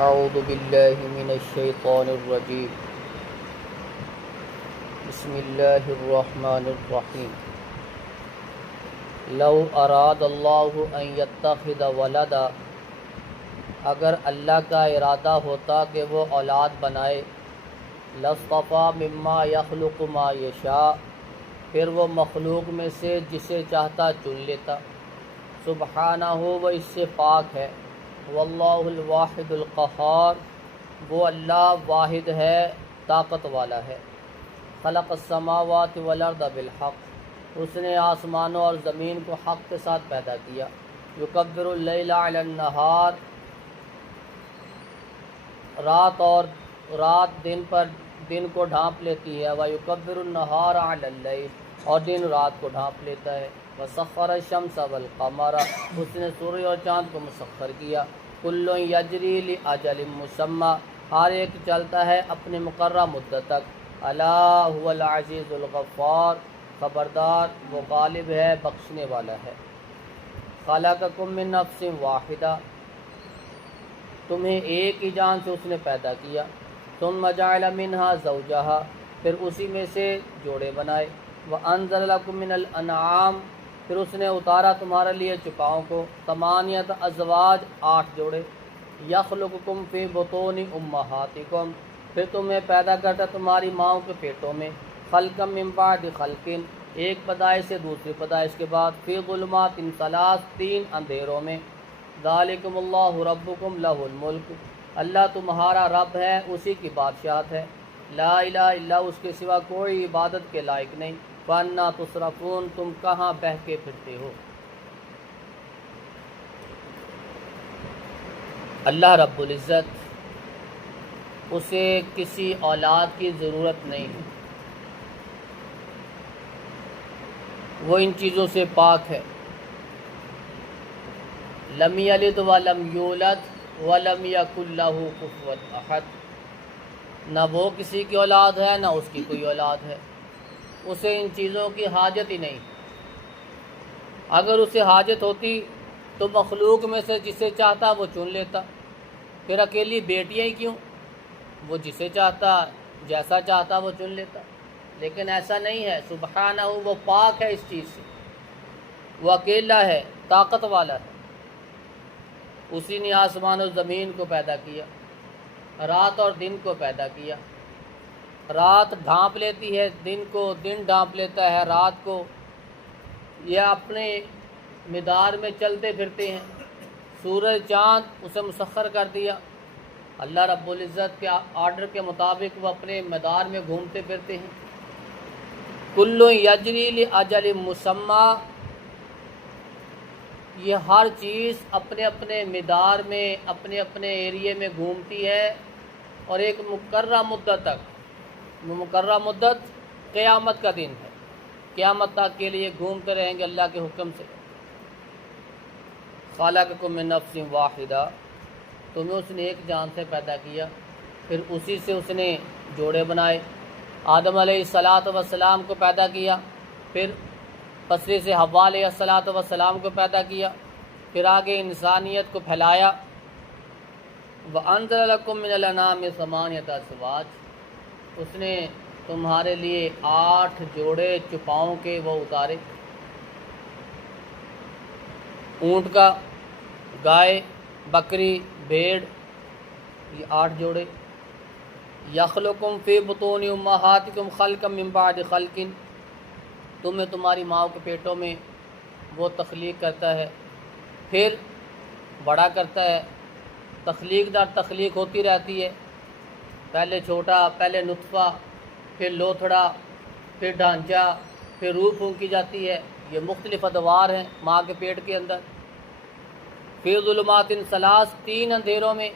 اعوذ باللہ من الشیطان الرجیم بسم اللہ الرحمن الرحیم لو اراد اللہ ان یتخذ ولدا، اگر اللہ کا ارادہ ہوتا کہ وہ اولاد بنائے، لاصطفیٰ مما یخلق ما یشاء، پھر وہ مخلوق میں سے جسے چاہتا چن لیتا۔ سبحانہ، وہ اس سے پاک ہے۔ واللہ الواحد القہار، وہ اللہ واحد ہے، طاقت والا ہے۔ خلق السماوات والارض بالحق، اس نے آسمانوں اور زمین کو حق کے ساتھ پیدا کیا۔ یکبر اللیل علی النہار، رات دن کو ڈھانپ لیتی ہے۔ وَيُكَبِّرُ النَّهَارَ عَلَى اللَّيْلِ، اور دن رات کو ڈھانپ لیتا ہے۔ وَسَخَّرَ الشَّمْسَ وَالْقَمَرَ، اس نے سورج اور چاند کو مسخر کیا۔ كُلٌّ يَجْرِي لِأَجَلٍ مُّسَمًّى، ہر ایک چلتا ہے اپنے مقررہ مدت تک۔ أَلَا هُوَ الْعَزِيزُ الْغَفَّارُ، خبردار وہ غالب ہے، بخشنے والا ہے۔ خَلَقَكُم مِّن نَّفْسٍ وَاحِدَةٍ، تمہیں ایک ہی جان سے اس نے پیدا کیا۔ ثُمَّ جَعَلَ مِنْهَا زَوْجَهَا، پھر اسی میں سے جوڑے بنائے۔ وَأَنزَلَ لَكُم مِّنَ الْأَنْعَامِ، پھر اس نے اتارا تمہارے لیے چپاؤں کو۔ ثمانیۃ ازواج، 8 جوڑے۔ یخلقکم فی بطون امہاتکم، پھر تمہیں پیدا کرتا تمہاری ماؤں کے پیٹوں میں۔ خلقا من بعد خلق، ایک پیدائش سے دوسری پیدائش کے بعد۔ فی ظلمات ثلاث، 3 اندھیروں میں۔ ذالکم اللہ ربکم لہ الملک، اللہ تمہارا رب ہے، اسی کی بادشاہت ہے۔ لا الہ الا، اس کے سوا کوئی عبادت کے لائق نہیں۔ فَأَنَّىٰ تُصْرَفُونَ، تم کہاں بہہ کے پھرتے ہو۔ اللہ رب العزت، اسے کسی اولاد کی ضرورت نہیں ہے، وہ ان چیزوں سے پاک ہے۔ لم یلد ولم یولد ولم یکن لہ کفوا احد، نہ وہ کسی کی اولاد ہے، نہ اس کی کوئی اولاد ہے، اسے ان چیزوں کی حاجت ہی نہیں۔ اگر اسے حاجت ہوتی تو مخلوق میں سے جسے چاہتا وہ چن لیتا، پھر اکیلی بیٹیاں ہی کیوں؟ وہ جسے چاہتا جیسا چاہتا وہ چن لیتا، لیکن ایسا نہیں ہے۔ سبحانہ، وہ پاک ہے اس چیز سے، وہ اکیلا ہے، طاقت والا ہے۔ اسی نے آسمان و زمین کو پیدا کیا، رات اور دن کو پیدا کیا۔ رات ڈھانپ لیتی ہے دن کو، دن ڈھانپ لیتا ہے رات کو، یہ اپنے مدار میں چلتے پھرتے ہیں۔ سورج چاند اسے مسخر کر دیا، اللہ رب العزت کے آرڈر کے مطابق وہ اپنے مدار میں گھومتے پھرتے ہیں۔ کل یجری لاجل مسمى، یہ ہر چیز اپنے اپنے مدار میں، اپنے اپنے ایریے میں گھومتی ہے، اور ایک مقررہ مدت تک۔ وہ مقررہ مدت قیامت کا دن ہے، قیامت تک کے لیے گھومتے رہیں گے اللہ کے حکم سے۔ خلقکم من نفس واحدہ، تمہیں اس نے ایک جان سے پیدا کیا، پھر اسی سے اس نے جوڑے بنائے۔ آدم علیہ السلام کو پیدا کیا، پھر پسری سے حوا علیہ السلام کو پیدا کیا، پھر آگے انسانیت کو پھیلایا۔ وَأَنزَلَ لَكُم مِّنَ الْأَنْعَامِ ثَمَانِيَةَ أَزْوَاجٍ، اس نے تمہارے لیے 8 جوڑے چپاؤں کے وہ اتارے۔ اونٹ کا، گائے، بکری، بھیڑ، یہ 8 جوڑے۔ یخلقکم فی بطون امہاتکم خلقا من بعد خلق، تمہیں تمہاری ماؤں کے پیٹوں میں وہ تخلیق کرتا ہے، پھر بڑا کرتا ہے۔ تخلیق در تخلیق ہوتی رہتی ہے، پہلے چھوٹا، پہلے نطفہ، پھر لوتھڑا، پھر ڈھانچہ، پھر روح پھونکی جاتی ہے۔ یہ مختلف ادوار ہیں ماں کے پیٹ کے اندر۔ فی ظلمات ثلاث، 3 اندھیروں میں،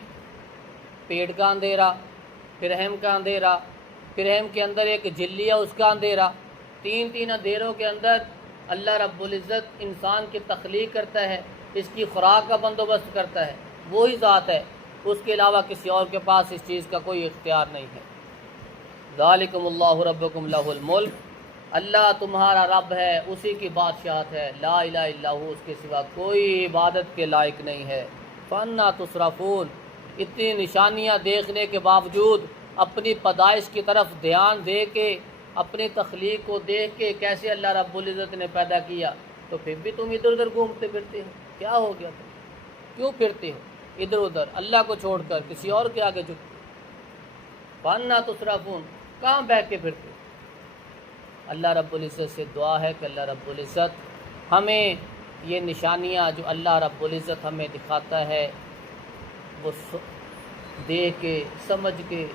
پیٹ کا اندھیرا، پھر رحم کا اندھیرا، پھر رحم کے اندر ایک جھلی ہے اس کا اندھیرا۔ 3 اندھیروں کے اندر اللہ رب العزت انسان کی تخلیق کرتا ہے، اس کی خوراک کا بندوبست کرتا ہے، وہی ذات ہے، اس کے علاوہ کسی اور کے پاس اس چیز کا کوئی اختیار نہیں ہے۔ ذالکم اللہ ربکم لہ الملک، اللہ تمہارا رب ہے، اسی کی بادشاہت ہے، لا الہ الا ہو، اس کے سوا کوئی عبادت کے لائق نہیں ہے۔ فَأَنَّىٰ تُصْرَفُونَ، اتنی نشانیاں دیکھنے کے باوجود اپنی پیدائش کی طرف دھیان دے کے اپنی تخلیق کو دیکھ کے کیسے اللہ رب العزت نے پیدا کیا، تو پھر بھی تم ادھر ادھر گھومتے پھرتے ہو، کیا ہو گیا تم؟ کیوں پھرتے ہو ادھر ادھر اللہ کو چھوڑ کر کسی اور کے آگے جھکتے؟ فَأَنَّىٰ تُصْرَفُونَ، کہاں بیٹھ کے پھرتے ہو؟ اللہ رب العزت سے دعا ہے کہ اللہ رب العزت ہمیں یہ نشانیاں جو اللہ رب العزت ہمیں دکھاتا ہے وہ دیکھ کے سمجھ کے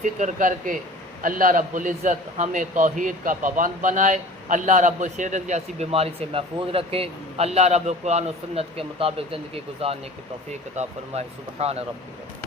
فکر کر کے اللہ رب العزت ہمیں توحید کا پابند بنائے، اللہ رب الشرک جیسی بیماری سے محفوظ رکھے، اللہ رب قرآن و سنت کے مطابق زندگی گزارنے کی توفیق عطا فرمائے۔ سبحان ربک۔